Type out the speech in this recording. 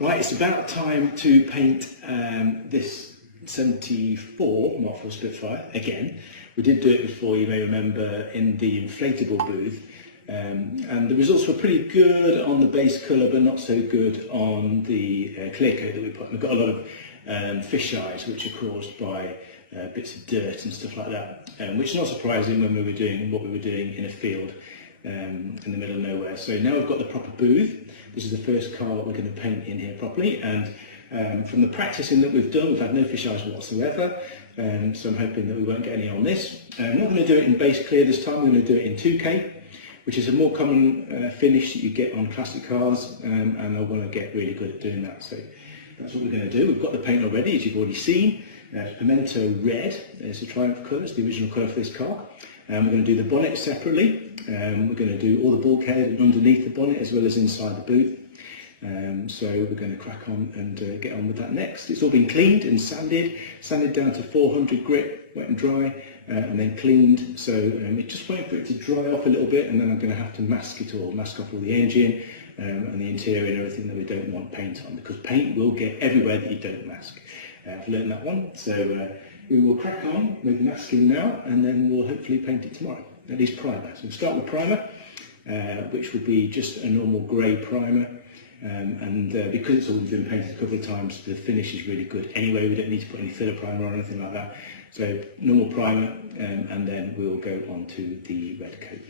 Right, it's about time to paint this 74 Mark IV Spitfire again. We did do it before, you may remember, in the inflatable booth, and the results were pretty good on the base colour but not so good on the clear coat that we put. We've got a lot of fish eyes which are caused by bits of dirt and stuff like that, which is not surprising when we were doing what we were doing in a field in the middle of nowhere. So now we've got the proper booth. This is the first car that we're going to paint in here properly, and from the practicing that we've done, we've had no fish eyes whatsoever, so I'm hoping that we won't get any on this. I'm not going to do it in base clear this time, we're going to do it in 2K, which is a more common finish that you get on classic cars, and I want to get really good at doing that, so that's what we're going to do. We've got the paint already, as you've already seen. Pimento red is the Triumph colour, it's the original colour for this car. We're going to do the bonnet separately. We're going to do all the bulkhead underneath the bonnet as well as inside the booth. So we're going to crack on and get on with that next. It's all been cleaned and sanded down to 400 grit, wet and dry, and then cleaned. So it's just waiting for it to dry off a little bit, and then I'm going to have to mask it all, mask off all the engine and the interior and everything that we don't want paint on, because paint will get everywhere that you don't mask. I've learned that one. So we will crack on with masking now, and then we'll hopefully paint it tomorrow, at least primer. So we'll start with primer, which will be just a normal grey primer, and because it's already been painted a couple of times, the finish is really good anyway. We don't need to put any filler primer or anything like that. So normal primer, and then we'll go on to the red coat.